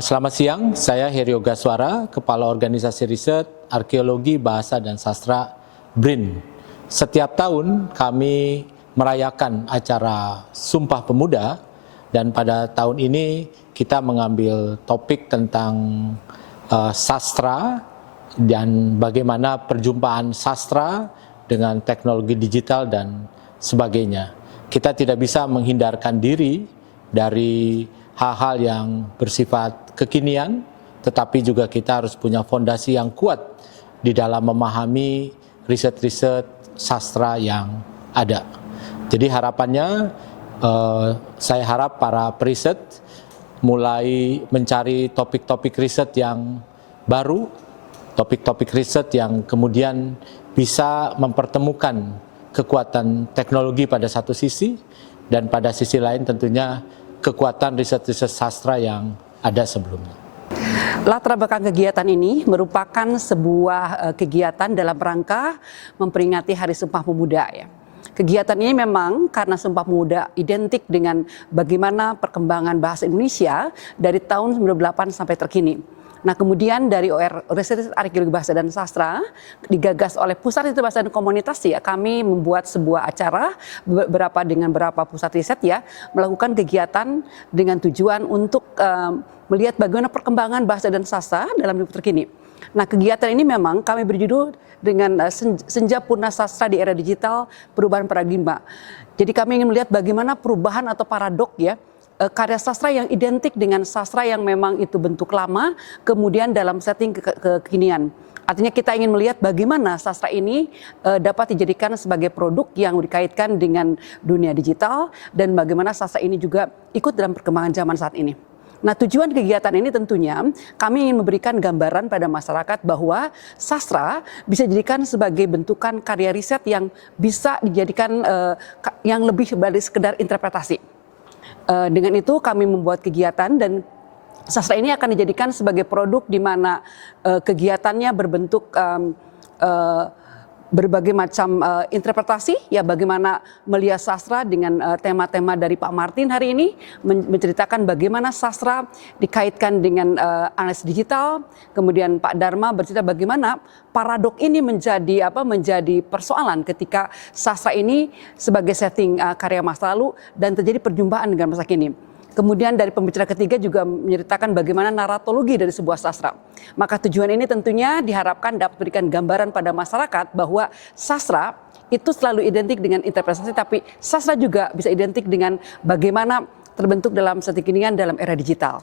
Selamat siang, saya Heri Yogaswara, Kepala Organisasi Riset, Arkeologi, Bahasa, dan Sastra BRIN. Setiap tahun kami merayakan acara Sumpah Pemuda, dan pada tahun ini kita mengambil topik tentang sastra dan bagaimana perjumpaan sastra dengan teknologi digital dan sebagainya. Kita tidak bisa menghindarkan diri dari hal-hal yang bersifat kekinian, tetapi juga kita harus punya fondasi yang kuat di dalam memahami riset-riset sastra yang ada. Jadi harapannya, saya harap para periset mulai mencari topik-topik riset yang baru, topik-topik riset yang kemudian bisa mempertemukan kekuatan teknologi pada satu sisi, dan pada sisi lain tentunya kekuatan riset-riset sastra yang ada sebelumnya. Latar belakang kegiatan ini merupakan sebuah kegiatan dalam rangka memperingati Hari Sumpah Pemuda ya. Kegiatan ini memang karena Sumpah Pemuda identik dengan bagaimana perkembangan bahasa Indonesia dari tahun 98 sampai terkini. Nah, kemudian dari OR Riset Arkeologi Bahasa dan Sastra digagas oleh Pusat Riset Bahasa dan Komunitas ya, kami membuat sebuah acara dengan beberapa pusat riset ya, melakukan kegiatan dengan tujuan untuk melihat bagaimana perkembangan bahasa dan sastra dalam hidup terkini. Nah, kegiatan ini memang kami berjudul dengan Senja Purna Sastra di Era Digital, Perubahan Paradigma. Jadi kami ingin melihat bagaimana perubahan atau paradok ya, karya sastra yang identik dengan sastra yang memang itu bentuk lama, kemudian dalam setting kekinian. Artinya kita ingin melihat bagaimana sastra ini dapat dijadikan sebagai produk yang dikaitkan dengan dunia digital, dan bagaimana sastra ini juga ikut dalam perkembangan zaman saat ini. Nah, tujuan kegiatan ini tentunya kami ingin memberikan gambaran pada masyarakat bahwa sastra bisa dijadikan sebagai bentukan karya riset yang bisa dijadikan yang lebih dari sekedar interpretasi. Dengan itu kami membuat kegiatan, dan sastra ini akan dijadikan sebagai produk di mana kegiatannya berbentuk berbagai macam interpretasi ya, bagaimana melihat sastra dengan tema-tema dari Pak Martin hari ini menceritakan bagaimana sastra dikaitkan dengan analisis digital. Kemudian Pak Dharma bercerita bagaimana paradok ini menjadi persoalan ketika sastra ini sebagai setting karya masa lalu dan terjadi perjumpaan dengan masa kini. Kemudian dari pembicara ketiga juga menceritakan bagaimana naratologi dari sebuah sastra. Maka tujuan ini tentunya diharapkan dapat memberikan gambaran pada masyarakat bahwa sastra itu selalu identik dengan interpretasi, tapi sastra juga bisa identik dengan bagaimana terbentuk dalam setting kekinian dalam era digital.